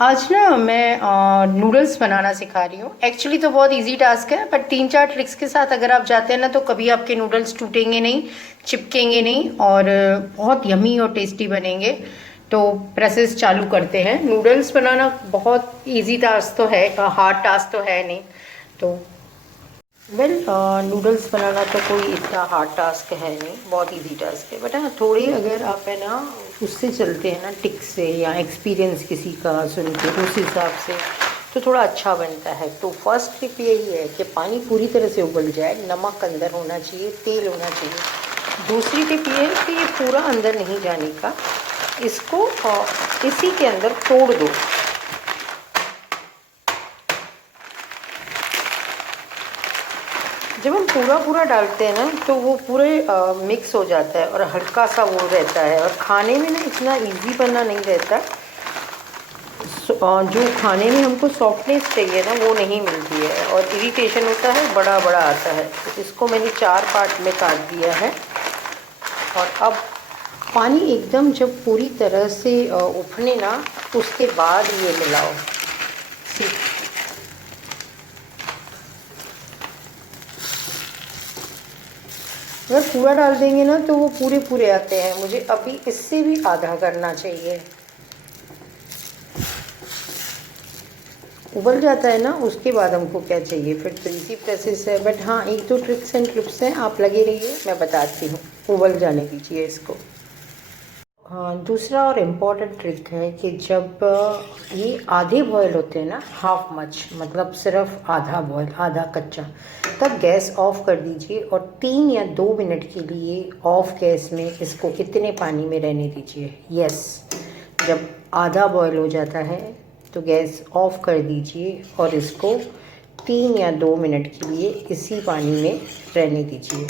आज ना मैं नूडल्स बनाना सिखा रही हूँ। एक्चुअली तो बहुत इजी टास्क है, पर 3-4 ट्रिक्स के साथ अगर आप जाते हैं ना तो कभी आपके नूडल्स टूटेंगे नहीं, चिपकेंगे नहीं और बहुत यमी और टेस्टी बनेंगे। तो प्रोसेस चालू करते हैं। नूडल्स बनाना बहुत इजी टास्क तो है, हार्ड टास्क तो है नहीं। तो वेल नूडल्स बनाना तो कोई इतना हार्ड टास्क है नहीं, बहुत इजी टास्क है। बट हाँ, थोड़ी अगर आप है ना उससे चलते हैं ना, टिक से या एक्सपीरियंस किसी का सुन के उस हिसाब से, तो थोड़ा अच्छा बनता है। तो फर्स्ट टिप यही है कि पानी पूरी तरह से उबल जाए, नमक अंदर होना चाहिए, तेल होना चाहिए। दूसरी टिप ये है कि ये पूरा अंदर नहीं जाने का, इसको इसी के अंदर तोड़ दो। जब हम पूरा पूरा डालते हैं ना तो वो पूरे मिक्स हो जाता है और हल्का सा वो रहता है, और खाने में ना इतना इजी बना नहीं रहता। जो खाने में हमको सॉफ्टनेस चाहिए ना वो नहीं मिलती है और इरिटेशन होता है, बड़ा बड़ा आता है। तो इसको मैंने 4 पार्ट में काट दिया है। और अब पानी एकदम जब पूरी तरह से उफने ना, उसके बाद ये मिलाओ। अगर पूरा डाल देंगे ना तो वो पूरे पूरे आते हैं। मुझे अभी इससे भी आधा करना चाहिए। उबल जाता है ना, उसके बाद हमको क्या चाहिए, फिर तो इसी प्रोसेस है। बट हाँ, 1-2 ट्रिक्स एंड टिप्स हैं, आप लगे रहिए, मैं बताती हूँ। उबल जाने दीजिए इसको। हाँ, दूसरा और इम्पॉर्टेंट ट्रिक है कि जब ये आधे बॉयल होते हैं ना, हाफ मच मतलब सिर्फ आधा बॉयल, आधा कच्चा, तब गैस ऑफ कर दीजिए और 3 या 2 मिनट के लिए ऑफ गैस में इसको इतने पानी में रहने दीजिए। यस, जब आधा बॉयल हो जाता है तो गैस ऑफ कर दीजिए और इसको 3 या 2 मिनट के लिए इसी पानी में रहने दीजिए।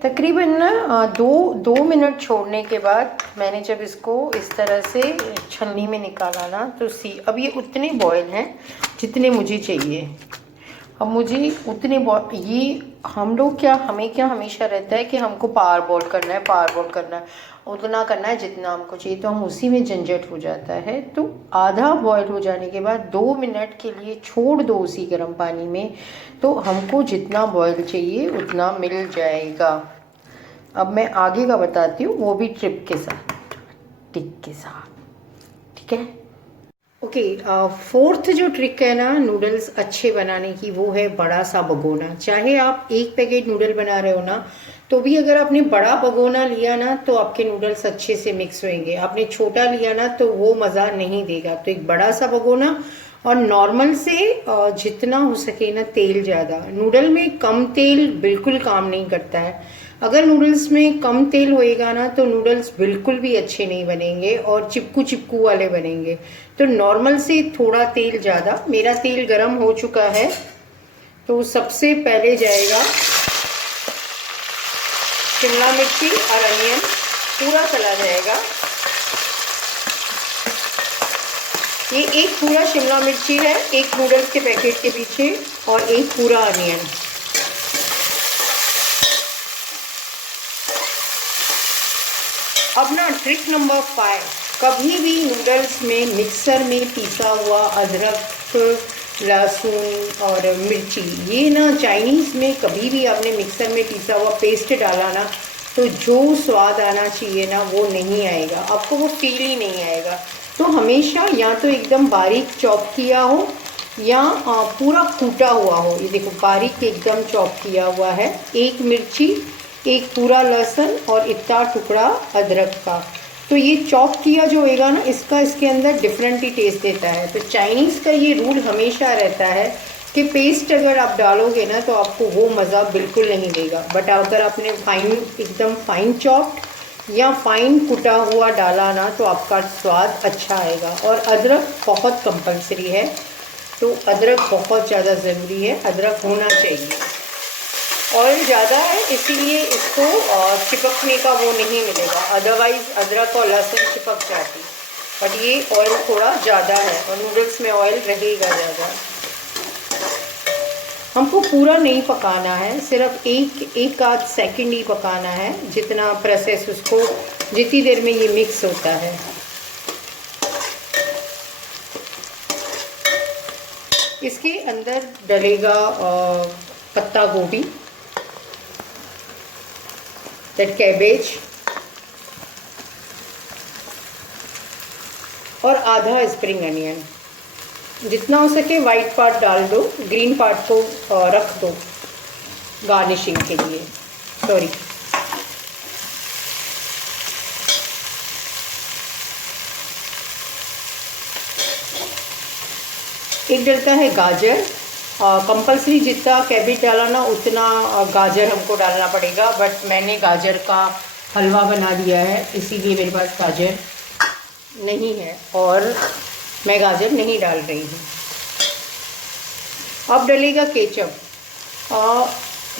तकरीबन ना 2 मिनट छोड़ने के बाद मैंने जब इसको इस तरह से छन्नी में निकाला ना, तो अब ये उतने बॉयल हैं जितने मुझे चाहिए। अब मुझे उतने ये हम लोग क्या, हमें क्या हमेशा रहता है कि हमको पावर बॉईल करना है, पावर बॉईल करना है, उतना करना है जितना हमको चाहिए, तो हम उसी में झंझट हो जाता है। तो आधा बॉईल हो जाने के बाद 2 मिनट के लिए छोड़ दो उसी गर्म पानी में, तो हमको जितना बॉईल चाहिए उतना मिल जाएगा। अब मैं आगे का बताती हूँ, वो भी ट्रिप के साथ, टिक के साथ, ठीक है। ओके, फोर्थ जो ट्रिक है ना नूडल्स अच्छे बनाने की, वो है बड़ा सा भगोना। चाहे आप 1 पैकेट नूडल बना रहे हो ना, तो भी अगर आपने बड़ा भगोना लिया ना तो आपके नूडल्स अच्छे से मिक्स होंगे। आपने छोटा लिया ना तो वो मज़ा नहीं देगा। तो एक बड़ा सा भगोना, और नॉर्मल से जितना हो सके ना तेल ज़्यादा। नूडल में कम तेल बिल्कुल काम नहीं करता है। अगर नूडल्स में कम तेल होएगा ना तो नूडल्स बिल्कुल भी अच्छे नहीं बनेंगे और चिपकू चिपकू वाले बनेंगे। तो नॉर्मल से थोड़ा तेल ज़्यादा। मेरा तेल गरम हो चुका है, तो सबसे पहले जाएगा शिमला मिर्ची और अनियन, पूरा चला जाएगा। ये एक पूरा शिमला मिर्ची है, एक नूडल्स के पैकेट के पीछे, और एक पूरा अनियन। अब ना ट्रिक नंबर 5, कभी भी नूडल्स में मिक्सर में पीसा हुआ अदरक, लहसुन और मिर्ची, ये ना चाइनीज़ में कभी भी आपने मिक्सर में पीसा हुआ पेस्ट डाला ना तो जो स्वाद आना चाहिए ना वो नहीं आएगा, आपको वो फील ही नहीं आएगा। तो हमेशा या तो एकदम बारीक चॉप किया हो या पूरा कूटा हुआ हो। ये देखो बारीक एकदम चॉप किया हुआ है। एक मिर्ची, एक पूरा लहसुन और इतना टुकड़ा अदरक का। तो ये चॉप किया जो होएगा ना, इसका इसके अंदर डिफरेंट ही टेस्ट देता है। तो चाइनीज़ का ये रूल हमेशा रहता है कि पेस्ट अगर आप डालोगे ना तो आपको वो मज़ा बिल्कुल नहीं देगा। बट अगर आपने फाइन, एकदम फाइन चॉप्ड या फाइन कुटा हुआ डाला ना तो आपका स्वाद अच्छा आएगा। और अदरक बहुत कंपलसरी है, तो अदरक बहुत ज़्यादा ज़रूरी है, अदरक होना चाहिए। ऑयल ज़्यादा है इसीलिए इसको चिपकने का वो नहीं मिलेगा, अदरवाइज़ अदरक और लहसुन चिपक जाती। बट ये ऑयल थोड़ा ज़्यादा है और नूडल्स में ऑयल रहेगा ज़्यादा। हमको पूरा नहीं पकाना है, सिर्फ एक आध सेकंड ही पकाना है, जितना प्रोसेस उसको जितनी देर में ये मिक्स होता है। इसके अंदर डलेगा पत्ता गोभी, दैट कैबेज, और आधा स्प्रिंग अनियन। जितना हो सके वाइट पार्ट डाल दो, ग्रीन पार्ट को रख दो गार्निशिंग के लिए। सॉरी, एक डलता है गाजर, कंपल्सरी जितना कैबेज डाला ना उतना गाजर हमको डालना पड़ेगा, बट मैंने गाजर का हलवा बना दिया है इसीलिए मेरे पास गाजर नहीं है और मैं गाजर नहीं डाल रही हूँ। अब डलेगा केचप।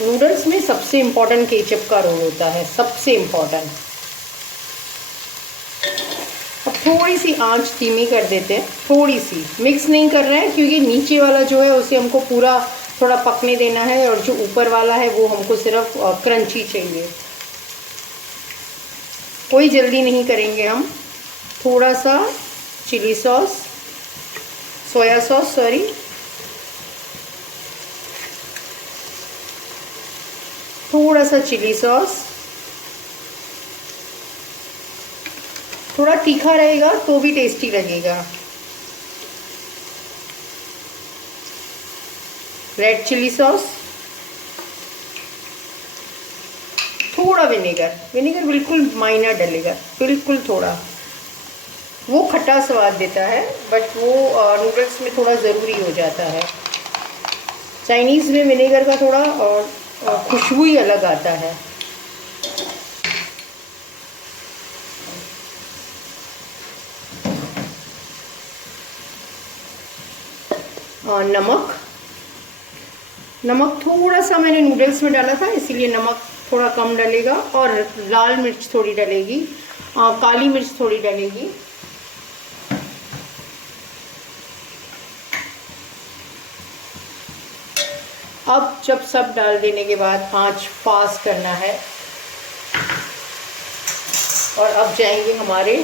नूडल्स में सबसे इम्पोर्टेंट केचप का रोल होता है, सबसे इम्पोर्टेंट। अब थोड़ी सी आंच धीमी कर देते हैं, थोड़ी सी, मिक्स नहीं कर रहे हैं क्योंकि नीचे वाला जो है उसे हमको पूरा थोड़ा पकने देना है और जो ऊपर वाला है वो हमको सिर्फ क्रंची चाहिए। कोई जल्दी नहीं करेंगे हम। थोड़ा सा chilli sauce, soya sauce, sorry, थोड़ा सा चिली सॉस, थोड़ा तीखा रहेगा तो भी टेस्टी लगेगा। रेड चिली सॉस, थोड़ा विनेगर, विनेगर बिल्कुल माइनर डलेगा, बिल्कुल थोड़ा, वो खट्टा स्वाद देता है बट वो नूडल्स में थोड़ा ज़रूरी हो जाता है। चाइनीज़ में विनेगर का थोड़ा खुशबू ही अलग आता है। नमक, नमक थोड़ा सा मैंने नूडल्स में डाला था इसीलिए नमक थोड़ा कम डलेगा, और लाल मिर्च थोड़ी डलेगी, काली मिर्च थोड़ी डलेगी। अब जब सब डाल देने के बाद आंच फास्ट करना है और अब जाएंगे हमारे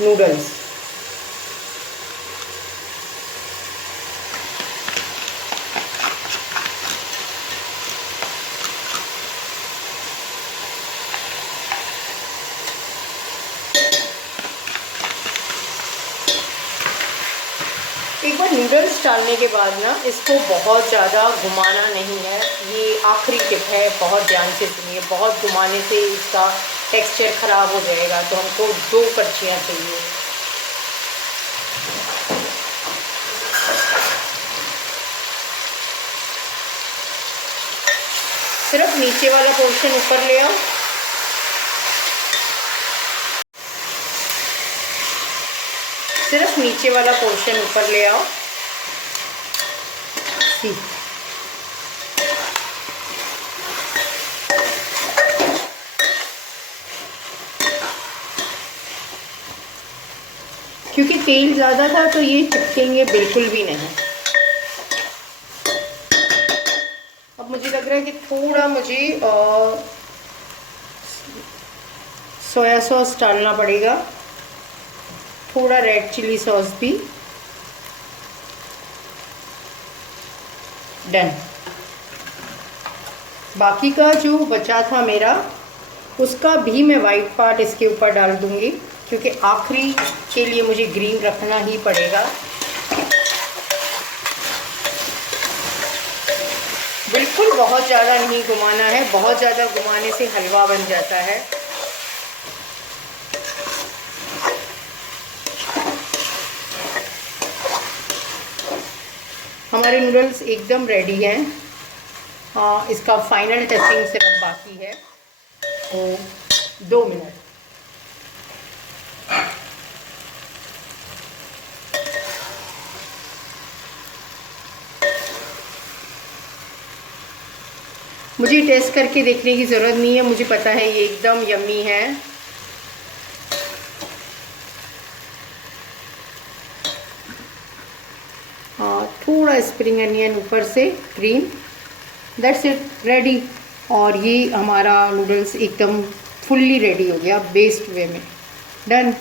नूडल्स। एक बार नूडल्स डालने के बाद ना इसको बहुत ज़्यादा घुमाना नहीं है, ये आखिरी टिप है, बहुत ध्यान से सुनिए। बहुत घुमाने से इसका टेक्सचर ख़राब हो जाएगा, तो हमको 2 करछियाँ चाहिए। सिर्फ नीचे वाला पोर्शन ऊपर ले आओ, सिर्फ नीचे वाला पोर्शन ऊपर ले आओ। क्योंकि तेल ज़्यादा था तो ये चिपकेंगे बिल्कुल भी नहीं। अब मुझे लग रहा है कि थोड़ा मुझे सोया सॉस डालना पड़ेगा, थोड़ा रेड चिली सॉस भी। डन। बाकी का जो बचा था मेरा उसका भी मैं वाइट पार्ट इसके ऊपर डाल दूंगी, क्योंकि आखिरी के लिए मुझे ग्रीन रखना ही पड़ेगा। बिल्कुल बहुत ज़्यादा नहीं घुमाना है, बहुत ज़्यादा घुमाने से हलवा बन जाता है। हमारे नूडल्स एकदम रेडी हैं। इसका फाइनल टेस्टिंग सिर्फ बाकी है, तो 2 मिनट। मुझे टेस्ट करके देखने की ज़रूरत नहीं है, मुझे पता है ये एकदम यम्मी है। थोड़ा स्प्रिंग अनियन ऊपर से ग्रीन, दैट्स इट, रेडी। और ये हमारा नूडल्स एकदम फुल्ली रेडी हो गया बेस्ट वे में। डन।